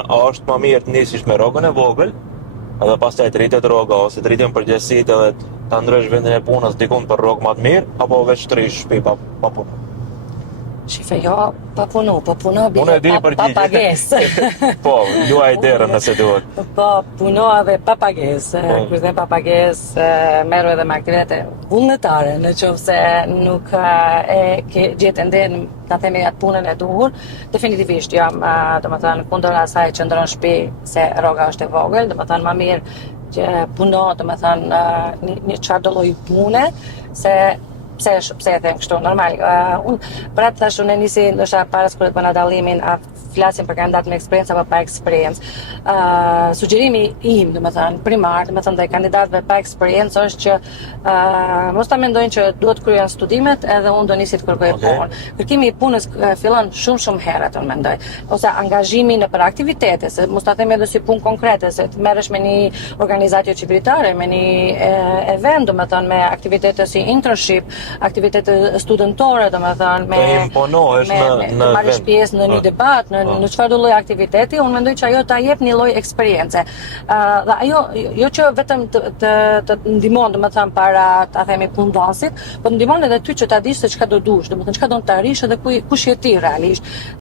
Është më mirë të nisish me rrogën e vogël, edhe pastaj të rritet rroga ose të rriten përgjegjësitë edhe ta ndrosh vendin e punës dikun për rrogë më të mirë, apo veç të rish shtëpi pa punë. Shife, jo, pa punu, po puno Unë e di pa përgjigje. pagesë. Po, luaj derën nëse duhet. Po, puno edhe pa pagesë. Kur dhe pa pagesë, merru edhe me aktivitete vullnetare, në qoftë se nuk e ke gjetë ende ta themi atë punën e duhur, definitivisht jam, domethënë kundër asaj që ndron shtëpi se rroga është e vogël, domethënë më mirë që puno, domethënë një çfarë do lloj pune, se pse e them kështu, normal. Unë për atë thash, unë nisi ndoshta para se kur të bëna dallimin, a flasim për kandidat me eksperiencë apo pa eksperiencë. Sugjerimi im, domethënë primar, domethënë ndaj kandidatëve pa eksperiencë është që mos ta mendojnë që duhet kryen studimet edhe unë do nisi të kërkoj punë. Kërkimi i punës fillon shumë herët, unë mendoj. Ose angazhimi në për aktivitete, se mos ta them edhe si punë konkrete, se të merresh me një organizatë qeveritare, me një event, domethënë me aktivitete si internship, aktivitete studentore, domethënë me Të imponohesh në marrësh vend. pjesë në një debat, në çfarë do lloj aktiviteti, unë mendoj që ajo ta jep një lloj eksperience. Dhe ajo jo që vetëm të ndihmon, domethënë para ta themi punëdhënësit, por ndihmon edhe ty që ta dish se çka do dush, domethënë çka do të arrish edhe kush je ti realisht.